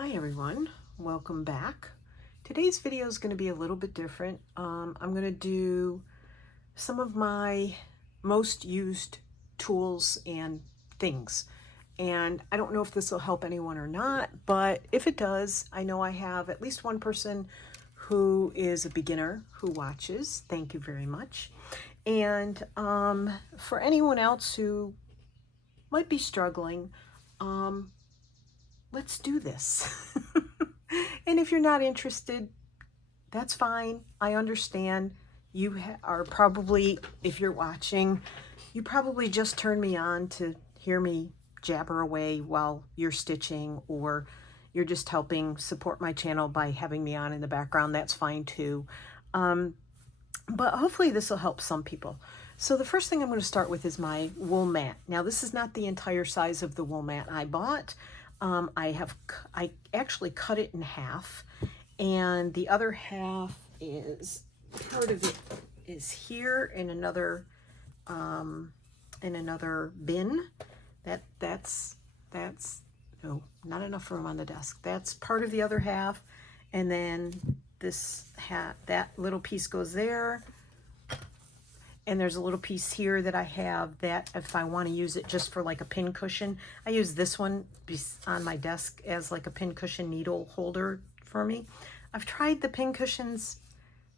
Hi everyone, welcome back. Today's video is going to be a little bit different. I'm going to do some of my most used tools and things. And I don't know if this will help anyone or not, but if it does, I know I have at least one person who is a beginner who watches. Thank you very much. And for anyone else who might be struggling, let's do this. And if you're not interested, that's fine. I understand. You are probably, if you're watching, you probably just turned me on to hear me jabber away while you're stitching, or you're just helping support my channel by having me on in the background. That's fine too. But hopefully this will help some people. So the first thing I'm going to start with is my wool mat. Now this is not the entire size of the wool mat I bought. I actually cut it in half, and the other half is, part of it is here in another bin. That's no, not enough room on the desk. That's part of the other half, and then that little piece goes there. And there's a little piece here that I have that if I want to use it just for like a pin cushion, I use this one on my desk as like a pin cushion needle holder for me. I've tried the pin cushions,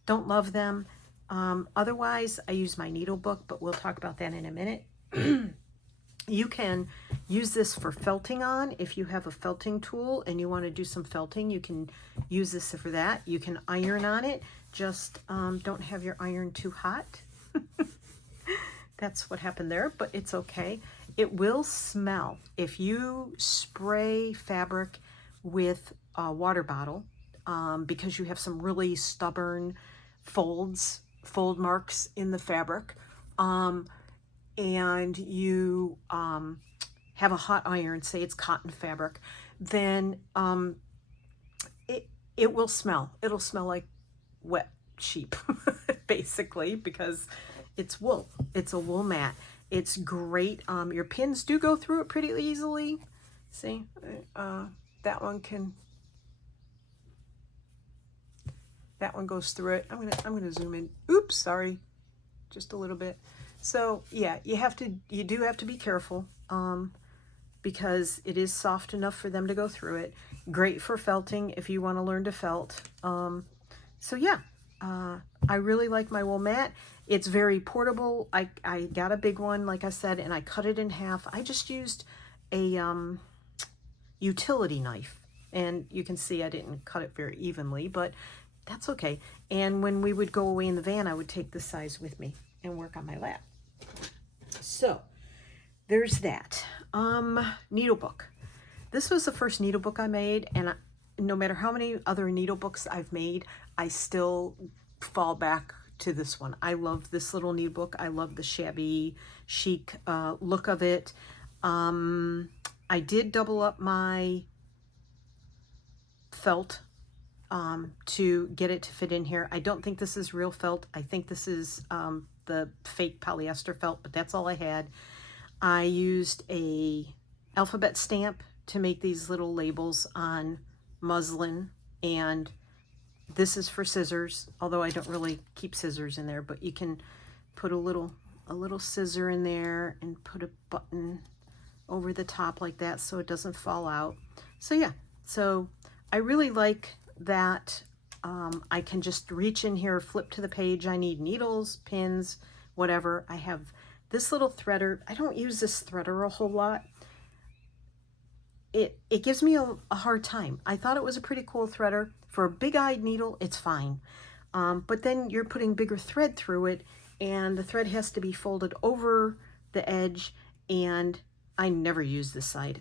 don't love them. Otherwise, I use my needle book, but we'll talk about that in a minute. You can use this for felting on. If you have a felting tool and you want to do some felting, you can use this for that. You can iron on it. Just don't have your iron too hot. That's what happened there, but it's okay. It will smell. If you spray fabric with a water bottle, because you have some really stubborn fold marks in the fabric, and you have a hot iron, say it's cotton fabric, then it will smell. It'll smell like wet sheep, basically, because it's wool. It's a wool mat. It's great. Your pins do go through it pretty easily. See, that one goes through it. I'm gonna zoom in. Oops, sorry, just a little bit. So yeah, you do have to be careful, because it is soft enough for them to go through it. Great for felting if you want to learn to felt. So yeah, I really like my wool mat. It's very portable. I got a big one, like I said, and I cut it in half. I just used a utility knife, and you can see I didn't cut it very evenly, but that's okay. And when we would go away in the van, I would take this size with me and work on my lap. So there's that. Needle book. This was the first needle book I made, and no matter how many other needle books I've made, I still fall back to this one. I love this little needle book. I love the shabby chic look of it. I did double up my felt to get it to fit in here. I don't think this is real felt. I think this is the fake polyester felt, but that's all I had. I used a alphabet stamp to make these little labels on muslin, and this is for scissors, although I don't really keep scissors in there, but you can put a little scissor in there and put a button over the top like that so it doesn't fall out. So yeah, so I really like that. I can just reach in here, flip to the page. I need needles, pins, whatever. I have this little threader. I don't use this threader a whole lot. It gives me a hard time. I thought it was a pretty cool threader. For a big-eyed needle, it's fine. But then you're putting bigger thread through it, and the thread has to be folded over the edge, and I never use this side.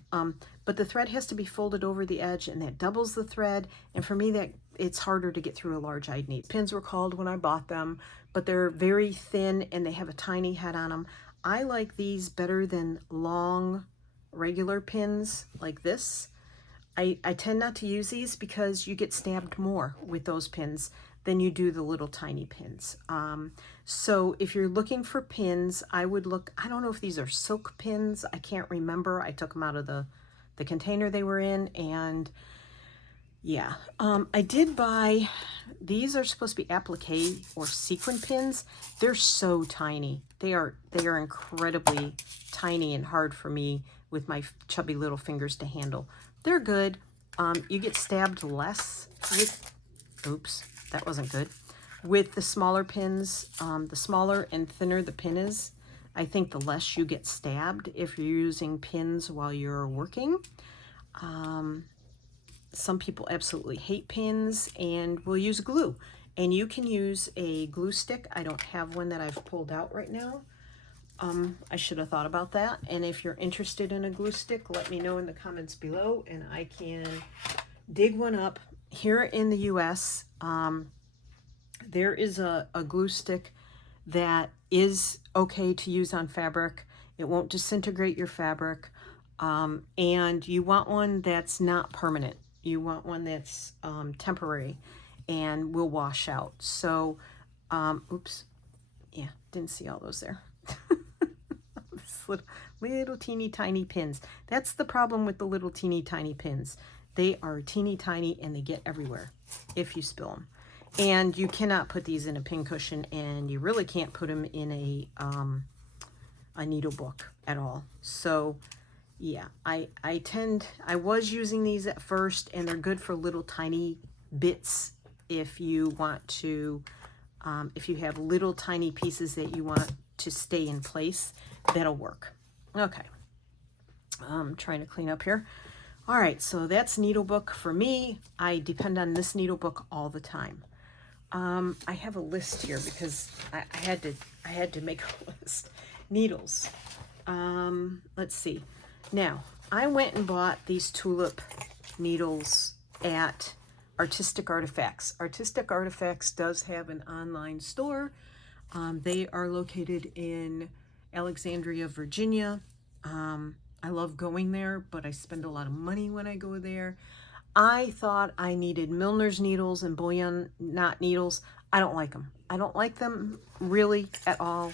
But the thread has to be folded over the edge, and that doubles the thread, and for me, it's harder to get through a large-eyed needle. Pins were called when I bought them, but they're very thin, and they have a tiny head on them. I like these better than long, regular pins like this. I tend not to use these because you get stabbed more with those pins than you do the little tiny pins. So if you're looking for pins, I would look, I don't know if these are silk pins. I can't remember. I took them out of the container they were in, and Yeah, I did buy, these are supposed to be applique or sequin pins. They're so tiny. They are incredibly tiny and hard for me with my chubby little fingers to handle. They're good. You get stabbed less with, oops, that wasn't good. With the smaller pins, the smaller and thinner the pin is, I think the less you get stabbed if you're using pins while you're working. Some people absolutely hate pins and will use glue. And you can use a glue stick. I don't have one that I've pulled out right now. I should have thought about that. And if you're interested in a glue stick, let me know in the comments below and I can dig one up. Here in the US, there is a glue stick that is okay to use on fabric. It won't disintegrate your fabric. And you want one that's not permanent. You want one that's temporary and will wash out. So, oops, yeah, didn't see all those there. This little teeny tiny pins. That's the problem with the little teeny tiny pins. They are teeny tiny and they get everywhere if you spill them. And you cannot put these in a pin cushion, and you really can't put them in a needle book at all. So yeah, I was using these at first, and they're good for little tiny bits if you want to, if you have little tiny pieces that you want to stay in place, that'll work. Okay, I'm trying to clean up here. All right, so that's needle book for me. I depend on this needle book all the time. I have a list here because I had to make a list. Needles. Let's see. Now, I went and bought these tulip needles at Artistic Artifacts. Artistic Artifacts does have an online store. They are located in Alexandria, Virginia. I love going there, but I spend a lot of money when I go there. I thought I needed Milner's needles and bullion knot needles. I don't like them. I don't like them really at all.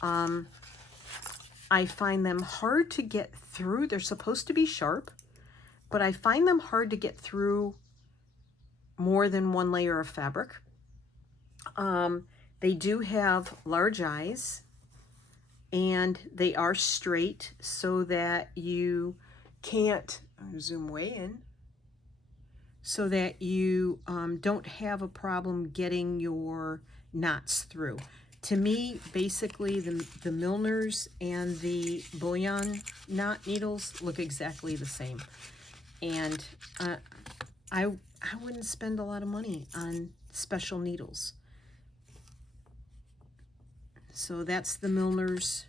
I find them hard to get through. They're supposed to be sharp, but I find them hard to get through more than one layer of fabric. They do have large eyes, and they are straight so that you can't, I'll zoom way in, so that you don't have a problem getting your knots through. To me, basically, the Milner's and the bullion knot needles look exactly the same. And I wouldn't spend a lot of money on special needles. So that's the Milner's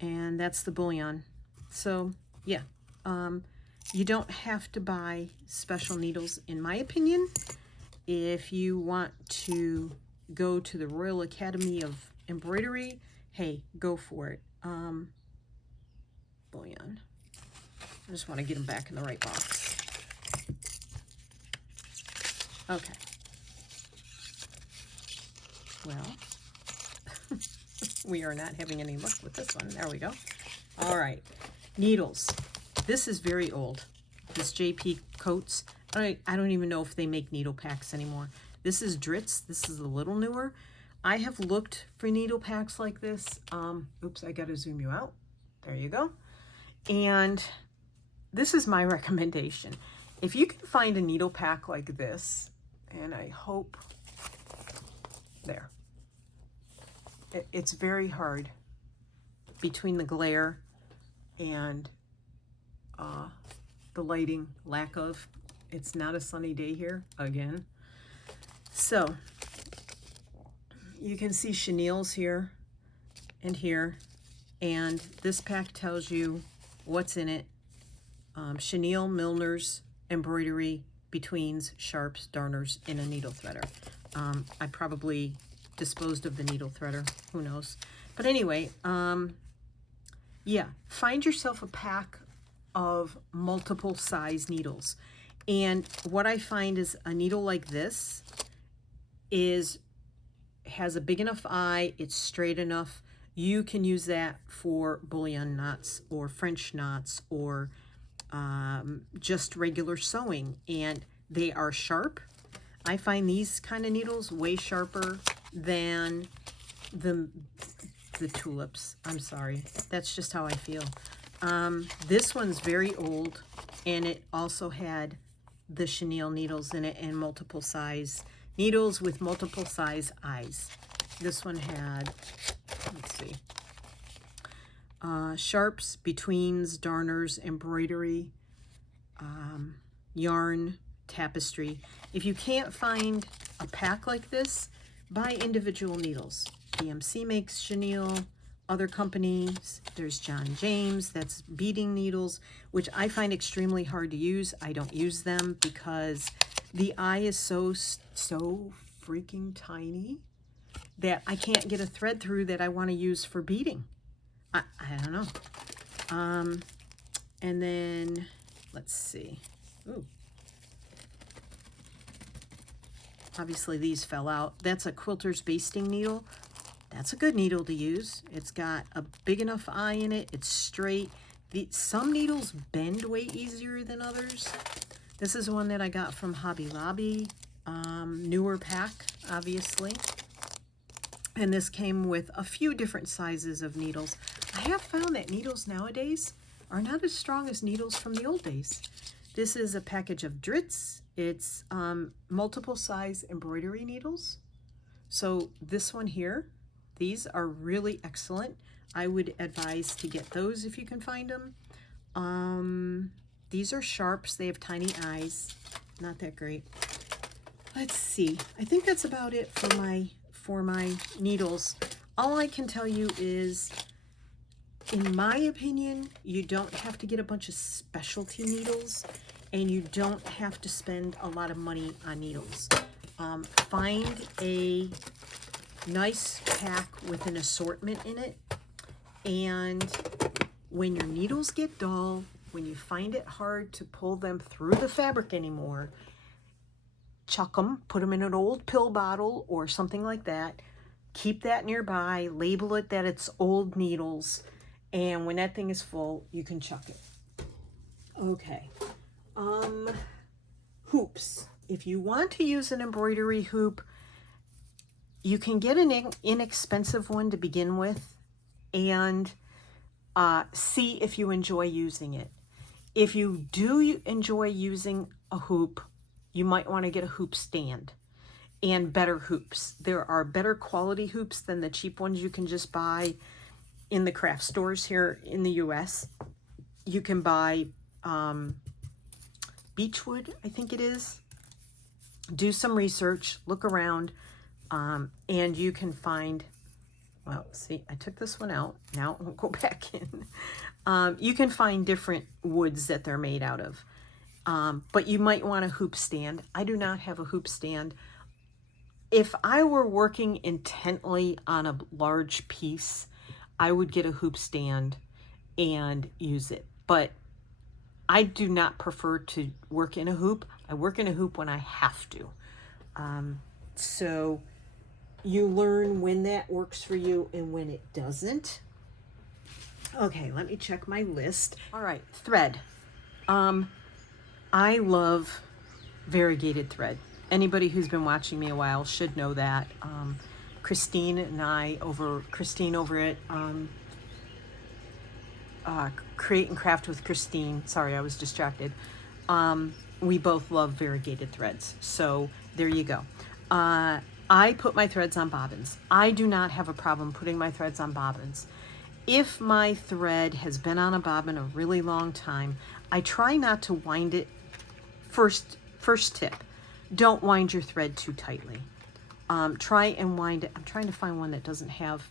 and that's the bullion. So yeah, you don't have to buy special needles, in my opinion. If you want to go to the Royal Academy of Embroidery, hey, go for it. Bullion. I just want to get them back in the right box. Okay. Well, we are not having any luck with this one. There we go. All right. Needles. This is very old. This JP Coats. I don't even know if they make needle packs anymore. This is Dritz. This is a little newer. I have looked for needle packs like this. Oops, I got to zoom you out. There you go. And this is my recommendation. If you can find a needle pack like this, and I hope, there. It's very hard between the glare and the lighting, lack of. It's not a sunny day here, again. So, you can see chenilles here and here, and this pack tells you what's in it. Chenille, Milner's, embroidery, betweens, sharps, darners, in a needle threader. I probably disposed of the needle threader, who knows. But anyway, yeah, find yourself a pack of multiple size needles. And what I find is a needle like this has a big enough eye, it's straight enough. You can use that for bullion knots or French knots or just regular sewing, and they are sharp. I find these kind of needles way sharper than the tulips. I'm sorry. That's just how I feel. This one's very old, and it also had the chenille needles in it and multiple size needles with multiple size eyes. This one had, let's see, sharps, betweens, darners, embroidery, yarn, tapestry. If you can't find a pack like this, buy individual needles. DMC makes chenille, other companies, there's John James, that's beading needles, which I find extremely hard to use. I don't use them because the eye is so freaking tiny that I can't get a thread through that I want to use for beading. I don't know. And then, let's see. Ooh. Obviously these fell out. That's a quilter's basting needle. That's a good needle to use. It's got a big enough eye in it. It's straight. Some needles bend way easier than others. This is one that I got from Hobby Lobby. Newer pack, obviously. And this came with a few different sizes of needles. I have found that needles nowadays are not as strong as needles from the old days. This is a package of Dritz. It's multiple size embroidery needles. So this one here, these are really excellent. I would advise to get those if you can find them. These are sharps. They have tiny eyes. Not that great. Let's see. I think that's about it for my needles. All I can tell you is, in my opinion, you don't have to get a bunch of specialty needles, and you don't have to spend a lot of money on needles. Find a nice pack with an assortment in it, and when your needles get dull, when you find it hard to pull them through the fabric anymore, chuck them, put them in an old pill bottle or something like that. Keep that nearby, label it that it's old needles, and when that thing is full, you can chuck it. Okay. Hoops. If you want to use an embroidery hoop, you can get an inexpensive one to begin with, and see if you enjoy using it. If you do enjoy using a hoop, you might want to get a hoop stand and better hoops. There are better quality hoops than the cheap ones you can just buy in the craft stores here in the US. You can buy Beechwood, I think it is. Do some research, look around, and you can find, well, see, I took this one out. Now it won't go back in. You can find different woods that they're made out of. But you might want a hoop stand. I do not have a hoop stand. If I were working intently on a large piece, I would get a hoop stand and use it. But I do not prefer to work in a hoop. I work in a hoop when I have to. So you learn when that works for you and when it doesn't. Okay, let me check my list. All right, thread. I love variegated thread. Anybody who's been watching me a while should know that. Christine over at Create and Craft with Christine. Sorry, I was distracted. We both love variegated threads. So there you go. I put my threads on bobbins. I do not have a problem putting my threads on bobbins. If my thread has been on a bobbin a really long time, I try not to wind it. First tip, don't wind your thread too tightly. Try and wind it. I'm trying to find one that doesn't have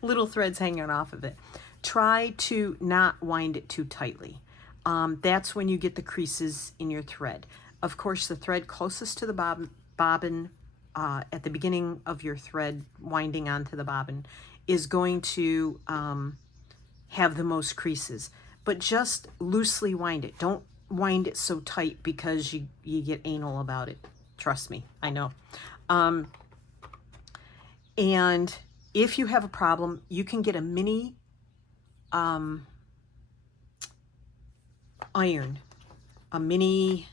little threads hanging off of it. Try to not wind it too tightly. That's when you get the creases in your thread. Of course, the thread closest to the bobbin at the beginning of your thread winding onto the bobbin is going to have the most creases. But just loosely wind it. Don't wind it so tight because you get anal about it. Trust me, I know. And if you have a problem, you can get a mini iron, a mini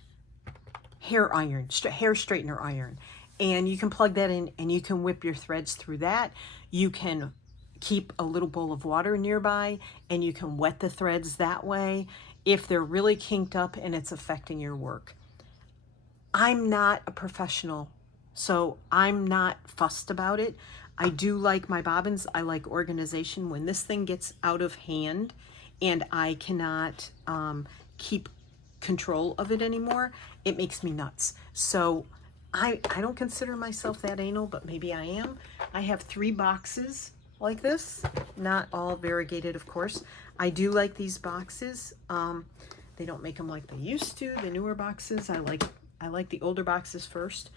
hair iron, hair straightener iron. And you can plug that in and you can whip your threads through that. You can keep a little bowl of water nearby and you can wet the threads that way if they're really kinked up and it's affecting your work. I'm not a professional, so I'm not fussed about it. I do like my bobbins. I like organization. When this thing gets out of hand and I cannot keep control of it anymore, it makes me nuts. So I don't consider myself that anal, but maybe I am. I have 3 boxes like this, not all variegated, of course. I do like these boxes. They don't make them like they used to, the newer boxes. I like the older boxes first.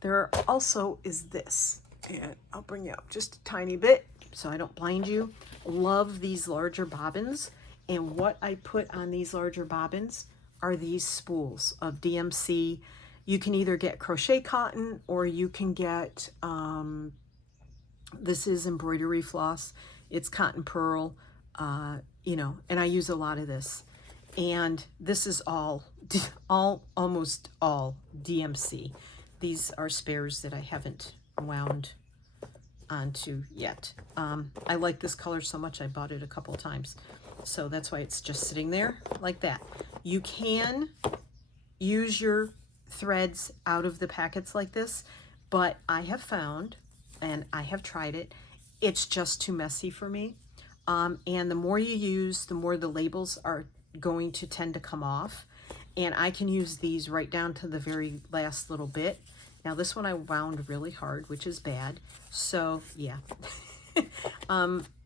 There also is this, and I'll bring you up just a tiny bit so I don't blind you. Love these larger bobbins, and what I put on these larger bobbins are these spools of DMC. You can either get crochet cotton or you can get, this is embroidery floss. It's cotton pearl, you know, and I use a lot of this. And this is almost all DMC. These are spares that I haven't wound onto yet. I like this color so much I bought it a couple times. So that's why it's just sitting there like that. You can use your threads out of the packets like this, but I have found, and I have tried it, it's just too messy for me. And the more you use, the more the labels are going to tend to come off. And I can use these right down to the very last little bit. Now this one I wound really hard, which is bad. So yeah.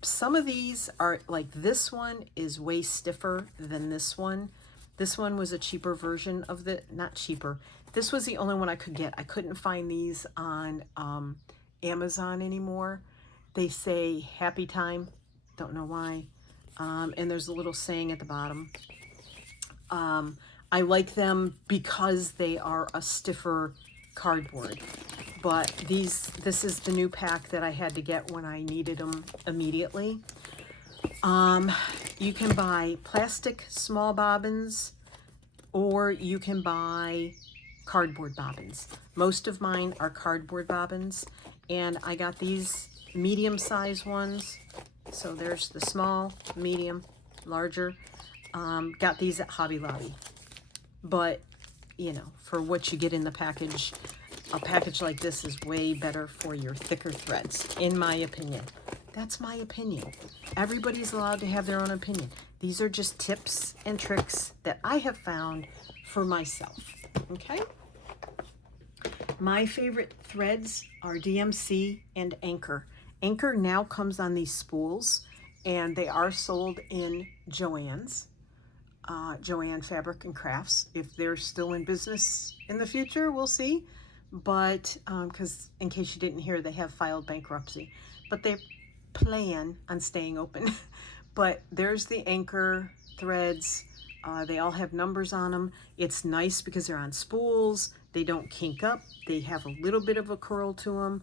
Some of these are like, this one is way stiffer than this one. This one was a cheaper version of the, not cheaper. This was the only one I could get. I couldn't find these on Amazon anymore. They say happy time. Don't know why. And there's a little saying at the bottom. I like them because they are a stiffer cardboard. But this is the new pack that I had to get when I needed them immediately. You can buy plastic small bobbins, or you can buy cardboard bobbins. Most of mine are cardboard bobbins, and I got these medium-sized ones. So there's the small, medium, larger. Got these at Hobby Lobby. But, you know, for what you get in the package, a package like this is way better for your thicker threads, in my opinion. That's my opinion. Everybody's allowed to have their own opinion. These are just tips and tricks that I have found for myself, okay? My favorite threads are DMC and Anchor. Anchor now comes on these spools, and they are sold in Joann's, Joann Fabric and Crafts. If they're still in business in the future, we'll see. But, because in case you didn't hear, they have filed bankruptcy. But they plan on staying open. But there's the Anchor threads. They all have numbers on them. It's nice because they're on spools. They don't kink up. They have a little bit of a curl to them.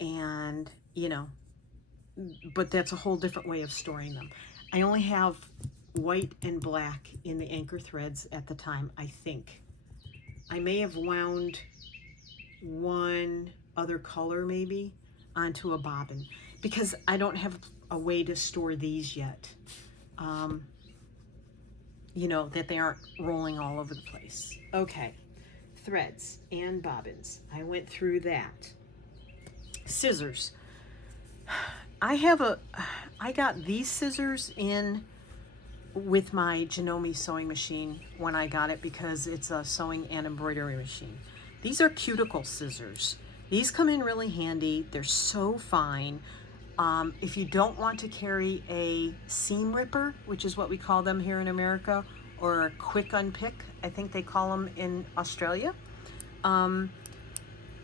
And, you know, but that's a whole different way of storing them. I only have white and black in the Anchor threads at the time, I think. I may have wound one other color maybe onto a bobbin because I don't have a way to store these yet. You know, that they aren't rolling all over the place. Okay, threads and bobbins. I went through that. Scissors. I got these scissors in with my Janome sewing machine when I got it because it's a sewing and embroidery machine. These are cuticle scissors. These come in really handy. They're so fine. If you don't want to carry a seam ripper, which is what we call them here in America, or a quick unpick, I think they call them in Australia.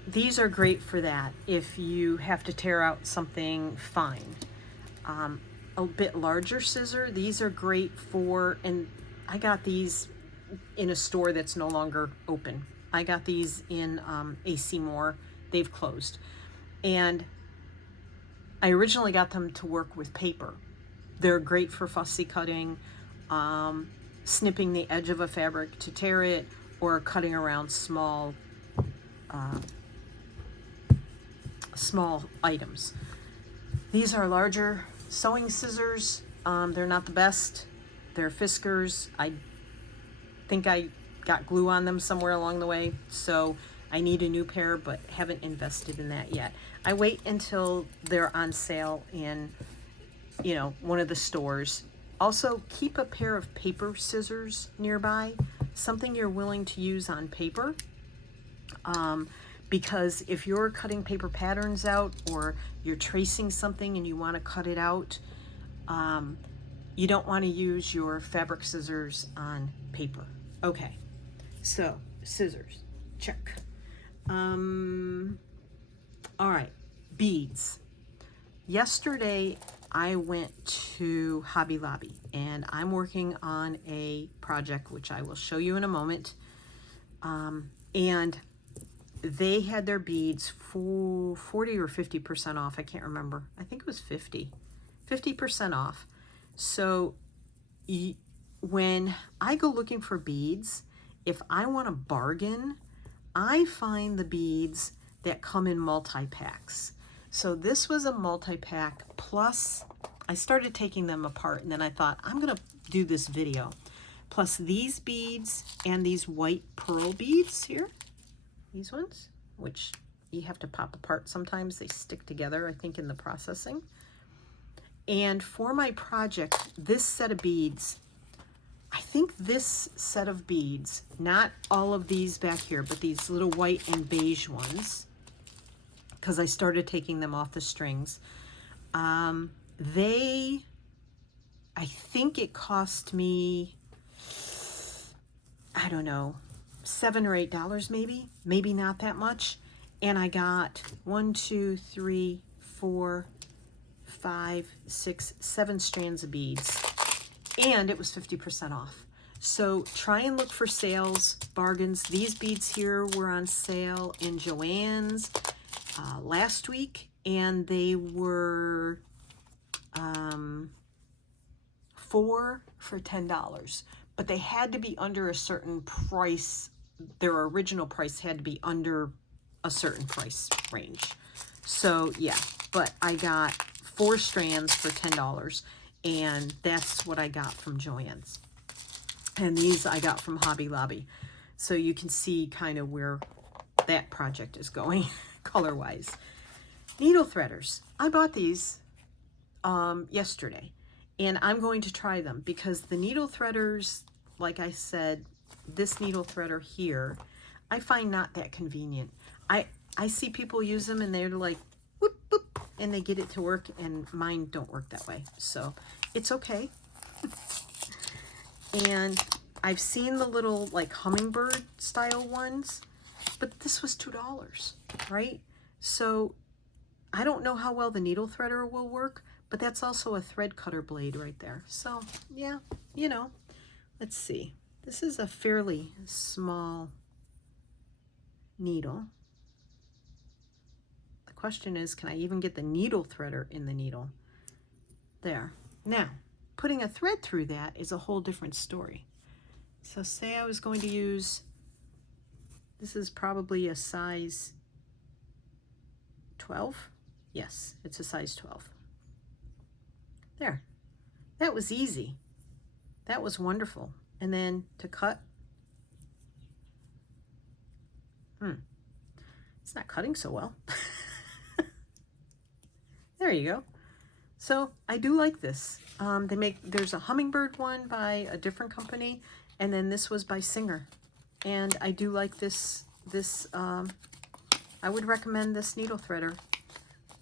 These are great for that if you have to tear out something fine. A bit larger scissor, these are great for, and I got these in a store that's no longer open. I got these in AC Moore. They've closed. And I originally got them to work with paper. They're great for fussy cutting. snipping the edge of a fabric to tear it, or cutting around small small items. These are larger sewing scissors. They're not the best. They're Fiskars. I think I got glue on them somewhere along the way, so I need a new pair, but haven't invested in that yet. I wait until they're on sale in, you know, one of the stores. Also, keep a pair of paper scissors nearby, something you're willing to use on paper. Because if you're cutting paper patterns out, or you're tracing something and you want to cut it out, you don't want to use your fabric scissors on paper. Okay, so scissors, check. All right, beads. Yesterday I went to Hobby Lobby, and I'm working on a project which I will show you in a moment. And they had their beads for 40 or 50% off. I can't remember. I think it was 50% off. So when I go looking for beads, if I want a bargain, I find the beads that come in multi-packs. So this was a multi-pack, plus I started taking them apart, and then I thought, I'm gonna do this video. Plus these beads and these white pearl beads here, these ones, which you have to pop apart sometimes. They stick together, I think, in the processing. And for my project, this set of beads, I think this set of beads, not all of these back here, but these little white and beige ones, because I started taking them off the strings, I think it cost me, I don't know, $7 or $8 maybe not that much. And I got 1, 2, 3, 4, 5, 6, 7 strands of beads, and it was 50% off. So try and look for sales, bargains. These beads here were on sale in Joann's last week, and they were 4 for $10, but they had to be under a certain price. Their original price had to be under a certain price range. So yeah, but I got 4 strands for $10, and that's what I got from Joann's. And these I got from Hobby Lobby. So you can see kind of where that project is going color-wise. Needle threaders. I bought these yesterday, and I'm going to try them, because the needle threaders, like I said, this needle threader here, I find not that convenient. I see people use them and they're like, whoop, whoop, and they get it to work, and mine don't work that way. So it's okay. And I've seen the little like hummingbird style ones, but this was $2, right? So I don't know how well the needle threader will work, but that's also a thread cutter blade right there. So yeah, you know, let's see. This is a fairly small needle. The question is, can I even get the needle threader in the needle? There. Now, putting a thread through that is a whole different story. So say I was going to use, this is probably a size 12. Yes, it's a size 12. There. That was easy. That was wonderful. And then to cut, it's not cutting so well. There you go. So I do like this. There's a hummingbird one by a different company, and then this was by Singer. And I do like this, I would recommend this needle threader.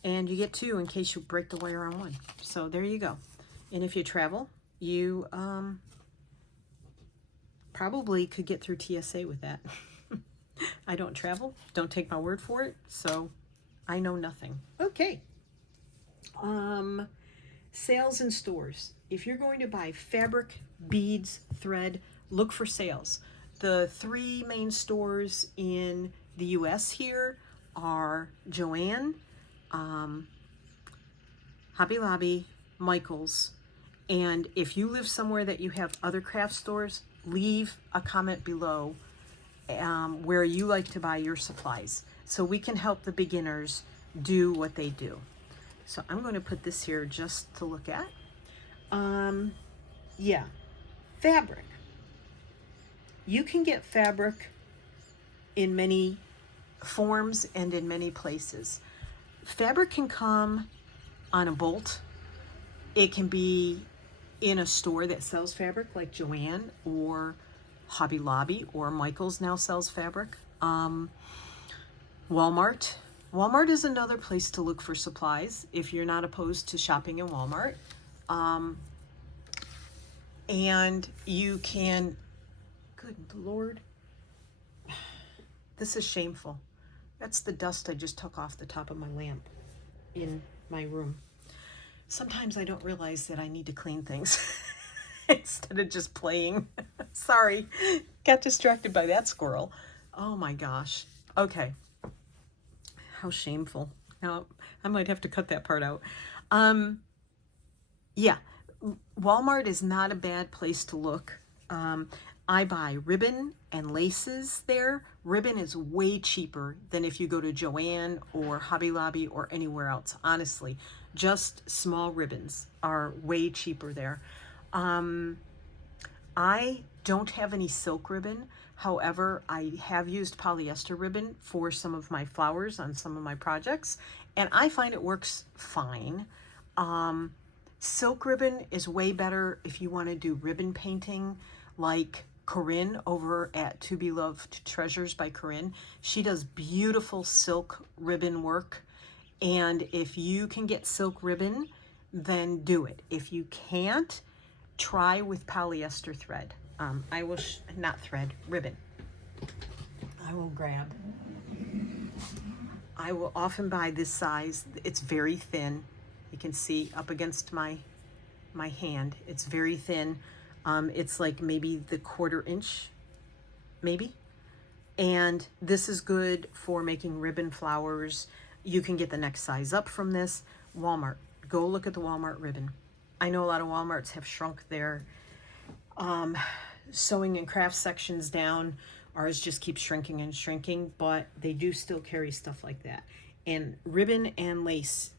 And you get 2 in case you break the wire on one. So there you go. And if you travel, you probably could get through TSA with that. I don't travel, don't take my word for it, so I know nothing. Okay. Sales in stores. If you're going to buy fabric, beads, thread, look for sales. The 3 main stores in the US here are Joann, Hobby Lobby, Michael's, And if you live somewhere that you have other craft stores, leave a comment below where you like to buy your supplies, so we can help the beginners do what they do. So I'm going to put this here just to look at. Yeah, fabric. You can get fabric in many forms and in many places. Fabric can come on a bolt. It can be in a store that sells fabric like Joann or Hobby Lobby, or Michael's now sells fabric. Walmart. Walmart is another place to look for supplies if you're not opposed to shopping in Walmart. And you can, good Lord, this is shameful. That's the dust I just took off the top of my lamp in my room. Sometimes I don't realize that I need to clean things instead of just playing. Sorry, got distracted by that squirrel. Oh my gosh. Okay. How shameful. Now, I might have to cut that part out. Yeah, Walmart is not a bad place to look. I buy ribbon and laces there. Ribbon is way cheaper than if you go to Joann or Hobby Lobby or anywhere else. Honestly, just small ribbons are way cheaper there. I don't have any silk ribbon. However, I have used polyester ribbon for some of my flowers on some of my projects, and I find it works fine. Silk ribbon is way better if you want to do ribbon painting, like Corinne over at To Be Loved Treasures by Corinne. She does beautiful silk ribbon work, and if you can get silk ribbon, then do it. If you can't, try with polyester thread. I will, not thread, ribbon. I will grab. I will often buy this size. It's very thin. You can see up against my hand. It's very thin. It's like maybe the 1/4 inch, maybe. And this is good for making ribbon flowers. You can get the next size up from this. Walmart. Go look at the Walmart ribbon. I know a lot of Walmarts have shrunk their sewing and craft sections down. Ours just keeps shrinking and shrinking, but they do still carry stuff like that. And ribbon and lace,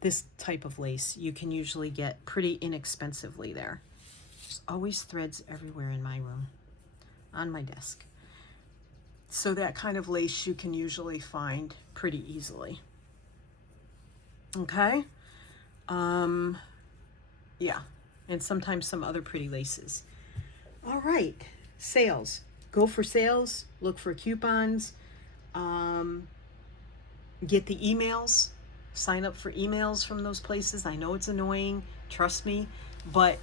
this type of lace, you can usually get pretty inexpensively there. There's always threads everywhere in my room, on my desk. So that kind of lace you can usually find pretty easily. Okay? Yeah, and sometimes some other pretty laces. All right, sales. Go for sales, look for coupons, get the emails, sign up for emails from those places. I know it's annoying, trust me, but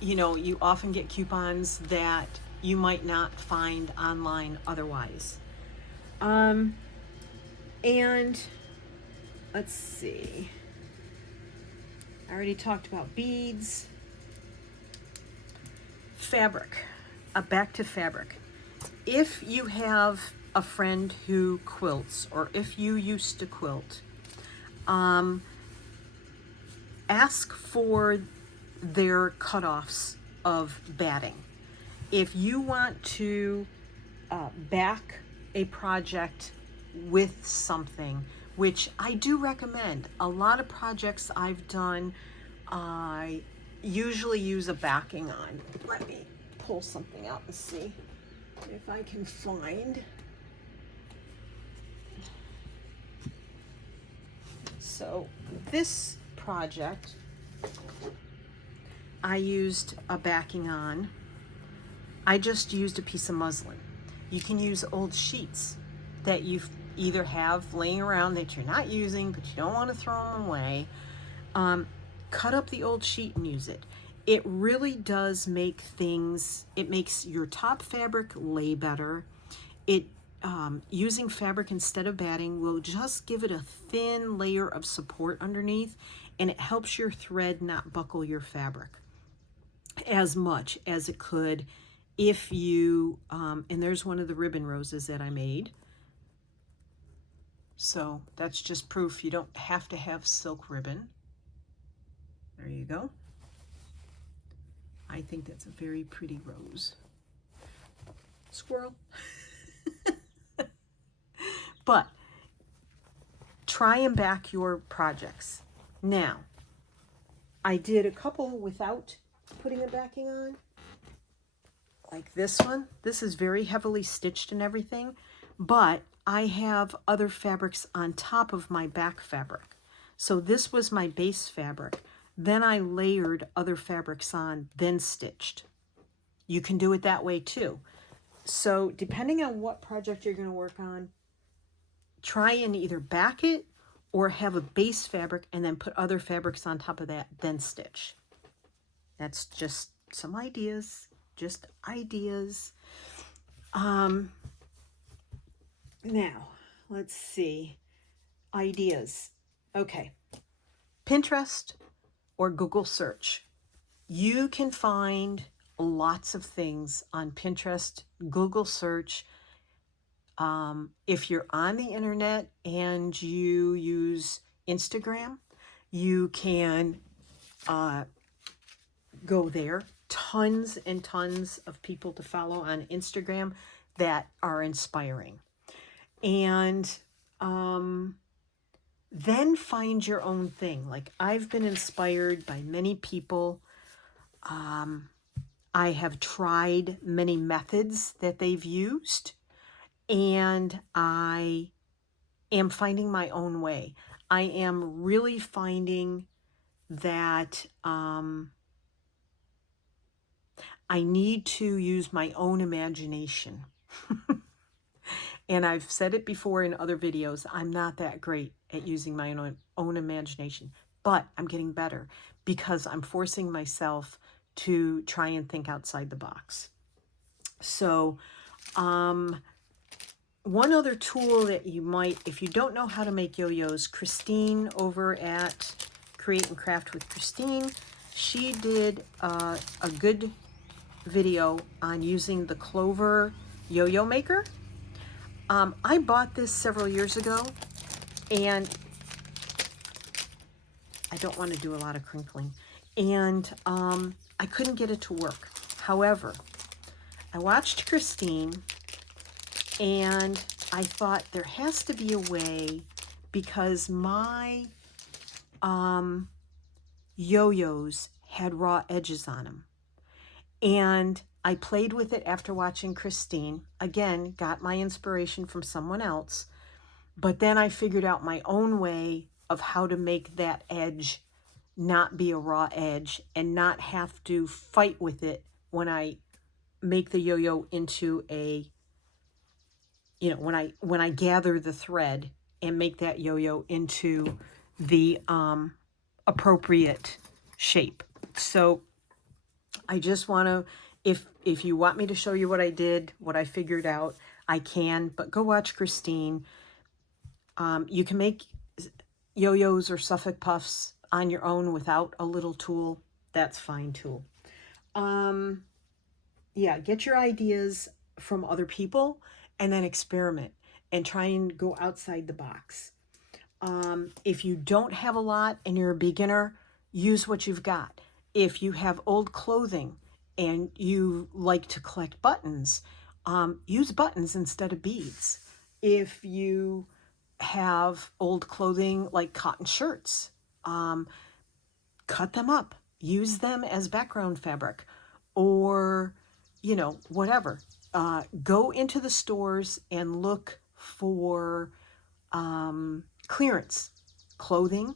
you know, you often get coupons that you might not find online otherwise. And let's see. I already talked about beads. Fabric. Back to fabric. If you have a friend who quilts, or if you used to quilt, ask for their cutoffs of batting. If you want to back a project with something, which I do recommend. A lot of projects I've done, I usually use a backing on. Let me pull something out and see if I can find. So this project, I used a backing on. I just used a piece of muslin. You can use old sheets that you either have laying around that you're not using, but you don't want to throw them away. Cut up the old sheet and use it. It really does make things, it makes your top fabric lay better. It using fabric instead of batting will just give it a thin layer of support underneath, and it helps your thread not buckle your fabric as much as it could if you, and there's one of the ribbon roses that I made. So that's just proof you don't have to have silk ribbon. There you go. I think that's a very pretty rose. Squirrel. But try and back your projects. Now, I did a couple without putting a backing on. Like this one. This is very heavily stitched and everything, but I have other fabrics on top of my back fabric. So this was my base fabric. Then I layered other fabrics on, then stitched. You can do it that way too. So depending on what project you're going to work on, try and either back it or have a base fabric and then put other fabrics on top of that, then stitch. That's just some ideas. Just ideas. Now, let's see. Ideas. Okay. Pinterest or Google search. You can find lots of things on Pinterest, Google search. If you're on the internet and you use Instagram, you can go there. Tons and tons of people to follow on Instagram that are inspiring. And then find your own thing. Like, I've been inspired by many people. I have tried many methods that they've used, and I am finding my own way. I am really finding that I need to use my own imagination. And I've said it before in other videos, I'm not that great at using my own imagination, but I'm getting better because I'm forcing myself to try and think outside the box. So, one other tool that you might, if you don't know how to make yo-yos, Christine over at Create and Craft with Christine, she did a good video on using the Clover yo-yo maker. I bought this several years ago, and I don't want to do a lot of crinkling, and I couldn't get it to work. However, I watched Christine, and I thought there has to be a way, because my yo-yos had raw edges on them. And I played with it after watching Christine. Again, got my inspiration from someone else. But then I figured out my own way of how to make that edge not be a raw edge and not have to fight with it when I make the yo-yo into a, you know, when I gather the thread and make that yo-yo into the appropriate shape. So I just want to, if you want me to show you what I did, what I figured out, I can, but go watch Christine. You can make yo-yos or Suffolk puffs on your own without a little tool. That's fine too. Yeah, get your ideas from other people and then experiment and try and go outside the box. If you don't have a lot and you're a beginner, use what you've got. If you have old clothing and you like to collect buttons, use buttons instead of beads. If you have old clothing like cotton shirts, cut them up, use them as background fabric, or, you know, whatever. Go into the stores and look for clearance clothing,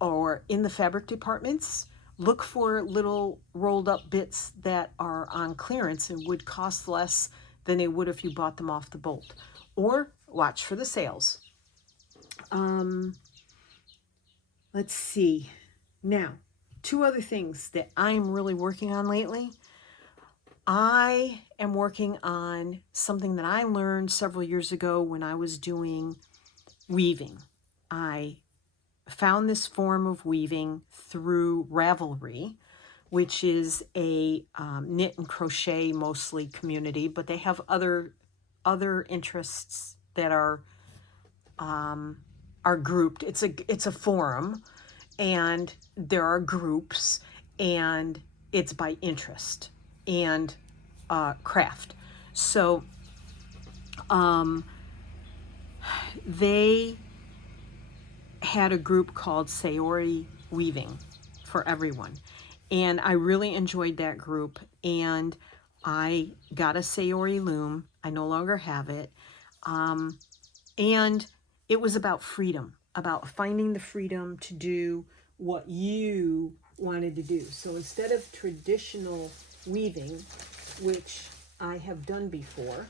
or in the fabric departments, look for little rolled up bits that are on clearance and would cost less than they would if you bought them off the bolt, or watch for the sales. Let's see. Now, two other things that I'm really working on lately. I am working on something that I learned several years ago when I was doing weaving. I found this form of weaving through Ravelry, which is a knit and crochet mostly community, but they have other interests that are grouped. It's a forum, and there are groups, and it's by interest and craft. So they had a group called Sayori Weaving for everyone. And I really enjoyed that group. And I got a Sayori loom. I no longer have it. And it was about freedom, about finding the freedom to do what you wanted to do. So instead of traditional weaving, which I have done before,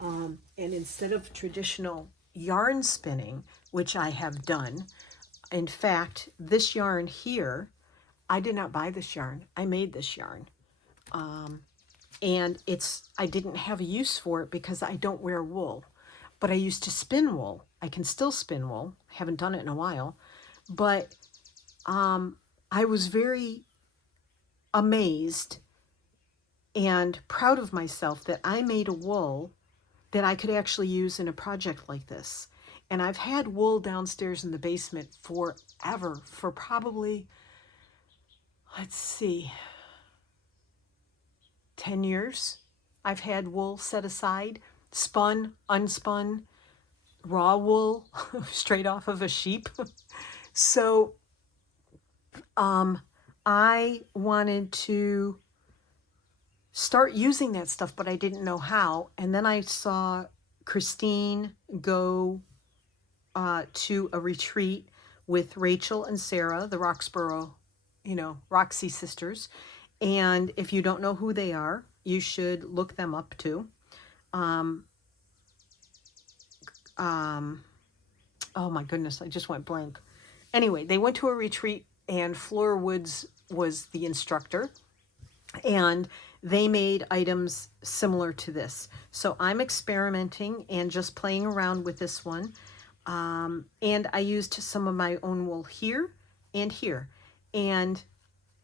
and instead of traditional yarn spinning, which I have done, in fact, this yarn here, I did not buy this yarn. I made this yarn. And I didn't have a use for it because I don't wear wool. But I used to spin wool. I can still spin wool. Haven't done it in a while. But I was very amazed and proud of myself that I made a wool that I could actually use in a project like this. And I've had wool downstairs in the basement forever, for probably, let's see, 10 years. I've had wool set aside, spun, unspun, raw wool, straight off of a sheep. So I wanted to start using that stuff, but I didn't know how. And then I saw Christine go to a retreat with Rachel and Sarah, the Roxborough, Roxy sisters. And if you don't know who they are, you should look them up too. Oh my goodness, I just went blank. Anyway, they went to a retreat and Flora Woods was the instructor. And they made items similar to this. So I'm experimenting and just playing around with this one. And I used some of my own wool here and here. And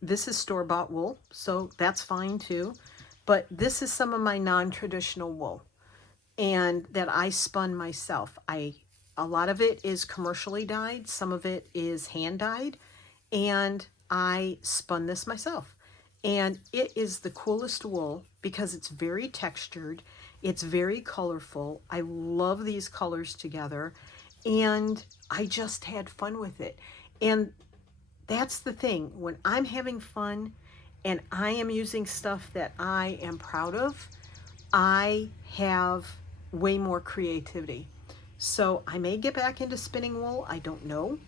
this is store-bought wool, so that's fine too. But this is some of my non-traditional wool and that I spun myself. A lot of it is commercially dyed. Some of it is hand dyed. And I spun this myself. And it is the coolest wool because it's very textured. It's very colorful. I love these colors together. And I just had fun with it. And that's the thing. When I'm having fun and I am using stuff that I am proud of, I have way more creativity. So I may get back into spinning wool. I don't know.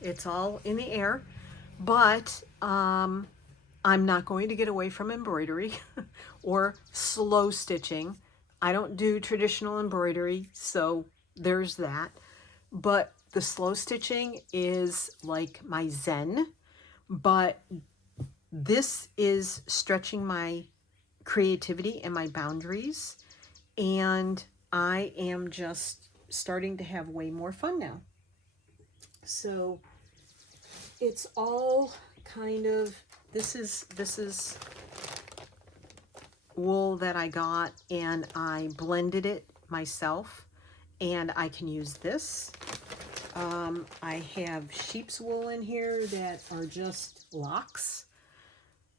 It's all in the air. But I'm not going to get away from embroidery or slow stitching. I don't do traditional embroidery, so there's that. But the slow stitching is like my zen. But this is stretching my creativity and my boundaries. And I am just starting to have way more fun now. So it's all kind of, this is wool that I got and I blended it myself, and I can use this. I have sheep's wool in here that are just locks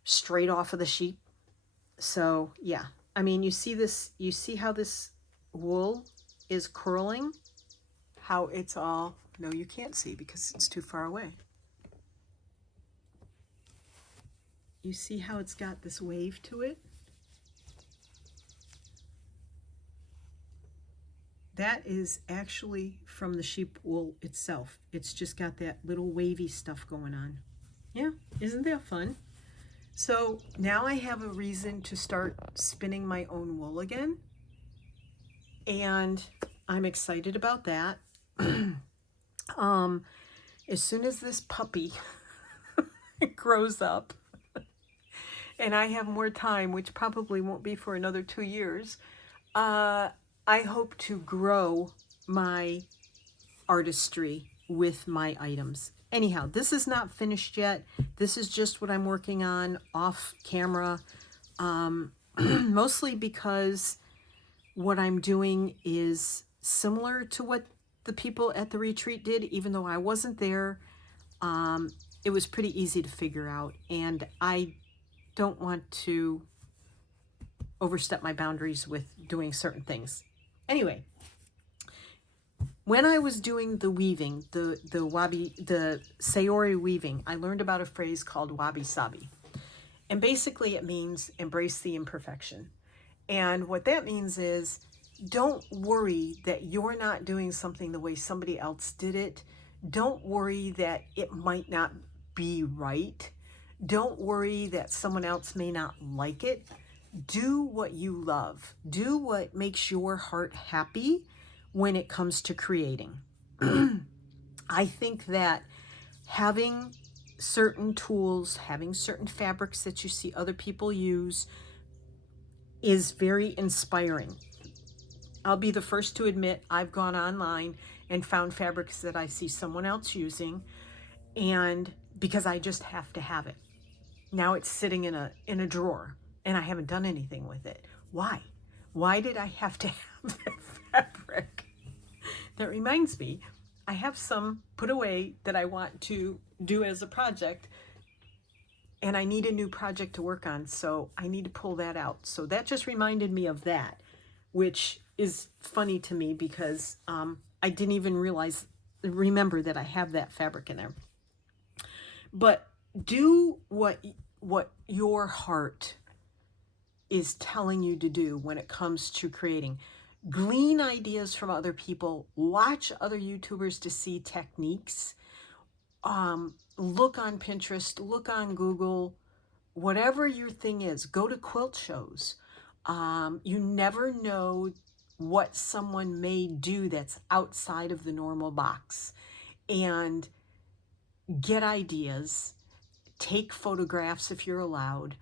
straight off of the sheep. So yeah, I mean, you see how this wool is curling, how it's all, no, you can't see because it's too far away. You see how it's got this wave to it? That is actually from the sheep wool itself. It's just got that little wavy stuff going on. Yeah, isn't that fun? So now I have a reason to start spinning my own wool again. And I'm excited about that. As soon as this puppy grows up and I have more time, which probably won't be for another 2 years, I hope to grow my artistry with my items. Anyhow, this is not finished yet. This is just what I'm working on off camera, mostly because what I'm doing is similar to what the people at the retreat did, even though I wasn't there. it was pretty easy to figure out, and I don't want to overstep my boundaries with doing certain things. Anyway, when I was doing the weaving, the Sayori weaving, I learned about a phrase called Wabisabi. And basically it means embrace the imperfection. And what that means is, don't worry that you're not doing something the way somebody else did it. Don't worry that it might not be right. Don't worry that someone else may not like it. Do what you love. Do what makes your heart happy when it comes to creating. I think that having certain tools, having certain fabrics that you see other people use is very inspiring. I'll be the first to admit I've gone online and found fabrics that I see someone else using, and because I just have to have it. Now it's sitting in a drawer and I haven't done anything with it. Why? Why did I have to have that fabric? That reminds me, I have some put away that I want to do as a project, and I need a new project to work on, so I need to pull that out. So that just reminded me of that, which is funny to me because I didn't even remember that I have that fabric in there. But do what your heart is telling you to do when it comes to creating. Glean ideas from other people. Watch other YouTubers to see techniques. Look on Pinterest. Look on Google. Whatever your thing is, go to quilt shows. You never know what someone may do that's outside of the normal box. And get ideas. Take photographs if you're allowed.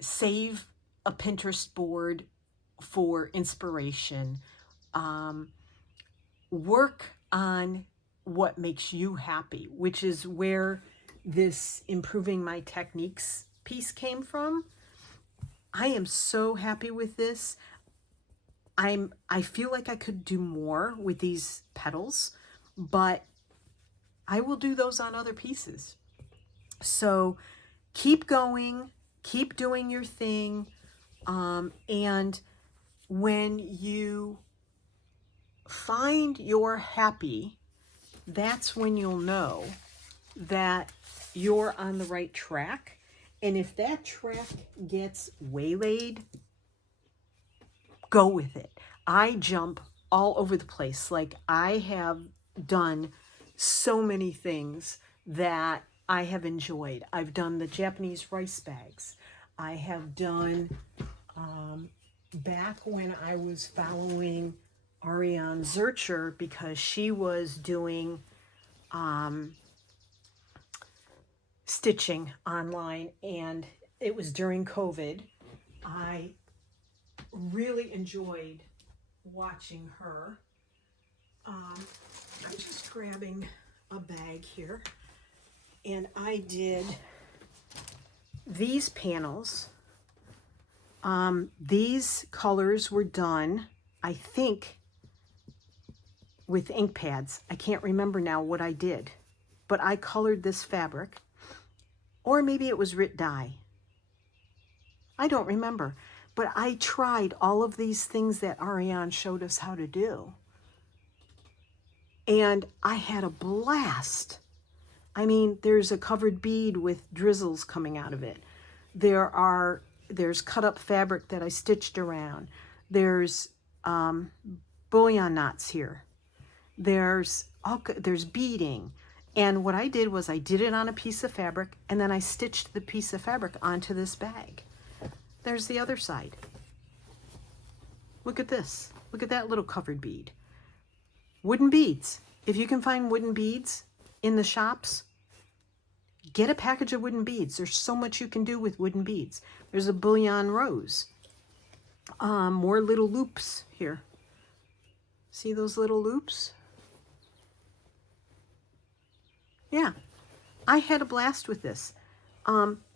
Save a Pinterest board for inspiration. Work on what makes you happy, which is where this improving my techniques piece came from. I am so happy with this. I feel like I could do more with these petals, but I will do those on other pieces. So keep going, keep doing your thing. And when you find you're happy, that's when you'll know that you're on the right track. And if that track gets waylaid, go with it. I jump all over the place. Like, I have done so many things that I have enjoyed. I've done the Japanese rice bags. I have done, back when I was following Ariane Zurcher, because she was doing stitching online, and it was during COVID. I really enjoyed watching her. I'm just grabbing a bag here, and I did these panels. These colors were done, I think, with ink pads. I can't remember now what I did, but I colored this fabric, or maybe it was Rit dye. I don't remember, but I tried all of these things that Ariane showed us how to do, and I had a blast. I mean, there's a covered bead with drizzles coming out of it. There's cut up fabric that I stitched around. There's bullion knots here. There's beading. And what I did was I did it on a piece of fabric, and then I stitched the piece of fabric onto this bag. There's the other side. Look at this. Look at that little covered bead. Wooden beads. If you can find wooden beads in the shops, get a package of wooden beads. There's so much you can do with wooden beads. There's a bullion rose. More little loops here. See those little loops? Yeah, I had a blast with this.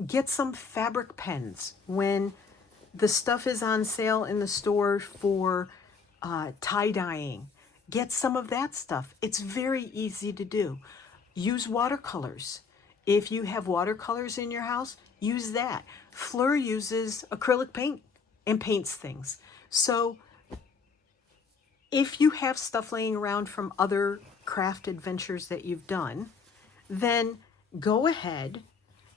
Get some fabric pens. When the stuff is on sale in the store for tie-dyeing, get some of that stuff. It's very easy to do. Use watercolors. If you have watercolors in your house, use that. Fleur uses acrylic paint and paints things. So if you have stuff laying around from other craft adventures that you've done, then go ahead,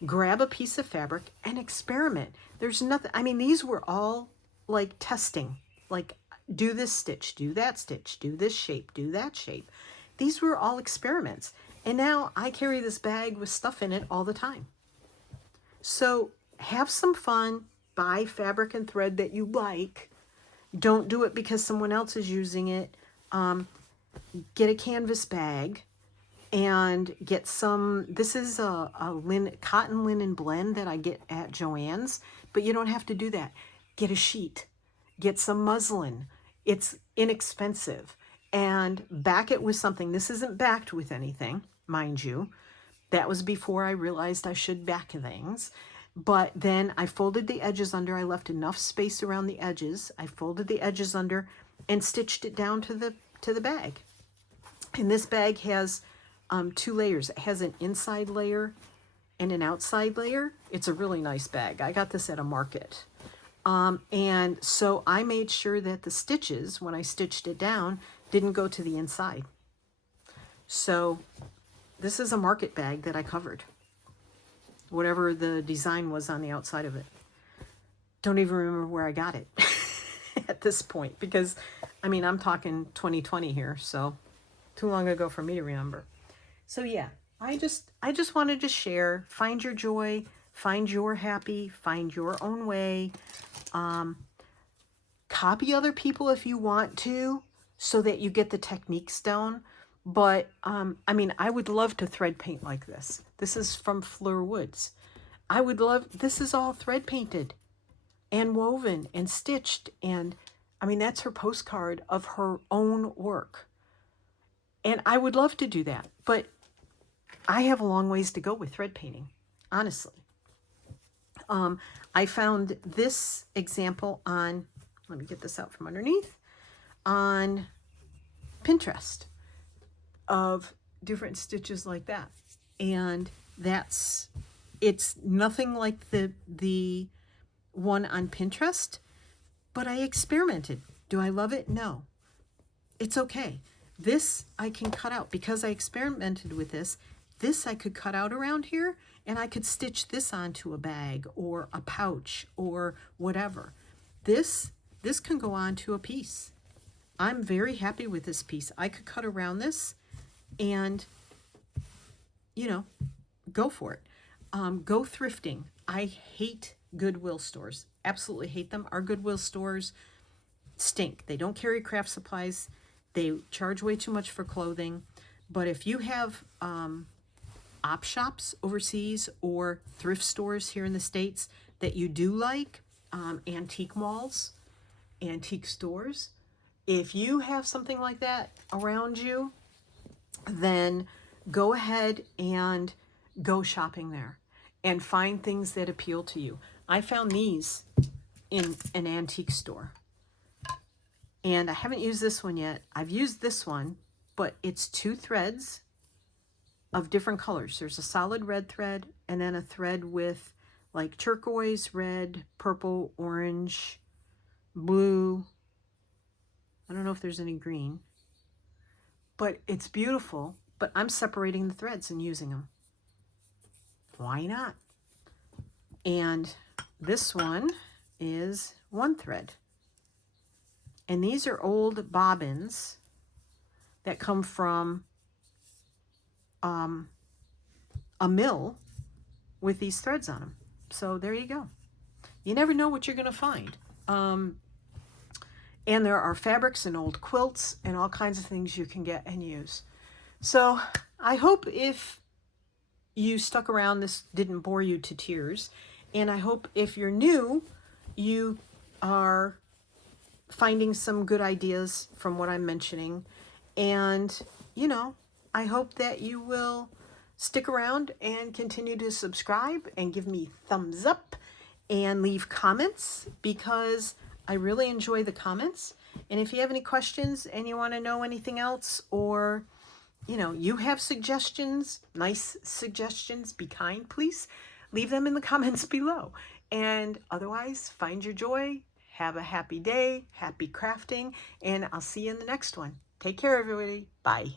grab a piece of fabric and experiment. There's nothing, I mean, these were all like testing, like do this stitch, do that stitch, do this shape, do that shape. These were all experiments. And now I carry this bag with stuff in it all the time. So have some fun, buy fabric and thread that you like. Don't do it because someone else is using it. Get a canvas bag and get some, this is a cotton linen blend that I get at Joann's, but you don't have to do that. Get a sheet, get some muslin. It's inexpensive, and back it with something. This isn't backed with anything, mind you. That was before I realized I should back things. But then I folded the edges under. I left enough space around the edges. I folded the edges under and stitched it down to the bag. And this bag has 2 layers. It has an inside layer and an outside layer. It's a really nice bag. I got this at a market. And so I made sure that the stitches, when I stitched it down, didn't go to the inside. So this is a market bag that I covered, whatever the design was on the outside of it. Don't even remember where I got it at this point, because I mean, I'm talking 2020 here, so too long ago for me to remember. So yeah, I just wanted to share, find your joy, find your happy, find your own way. Copy other people if you want to, so that you get the techniques down. But I mean, I would love to thread paint like this. This is from Fleur Woods. I would love, this is all thread painted and woven and stitched. And I mean, that's her postcard of her own work. And I would love to do that, but I have a long ways to go with thread painting, honestly. I found this example on, let me get this out from underneath, on Pinterest, of different stitches like that. And it's nothing like the one on Pinterest, but I experimented. Do I love it? No. It's okay. This I can cut out because I experimented with this. This I could cut out around here, and I could stitch this onto a bag or a pouch or whatever. This can go onto a piece. I'm very happy with this piece. I could cut around this and, you know, go for it. Go thrifting. I hate Goodwill stores. Absolutely hate them. Our Goodwill stores stink. They don't carry craft supplies. They charge way too much for clothing. But if you have op shops overseas or thrift stores here in the States that you do like, antique malls, antique stores, if you have something like that around you, then go ahead and go shopping there and find things that appeal to you. I found these in an antique store, and I haven't used this one yet. I've used this one, but it's 2 threads of different colors. There's a solid red thread and then a thread with like turquoise, red, purple, orange, blue. I don't know if there's any green, but it's beautiful. But I'm separating the threads and using them. Why not? And this one is 1 thread. And these are old bobbins that come from a mill with these threads on them. So there you go. You never know what you're going to find. And there are fabrics and old quilts and all kinds of things you can get and use. So I hope if you stuck around, this didn't bore you to tears. And I hope if you're new, you are finding some good ideas from what I'm mentioning. And, you know, I hope that you will stick around and continue to subscribe and give me thumbs up and leave comments, because I really enjoy the comments. And if you have any questions and you want to know anything else, or you know, you have suggestions, nice suggestions, be kind, please leave them in the comments below. And otherwise, find your joy, have a happy day, happy crafting, and I'll see you in the next one. Take care, everybody. Bye.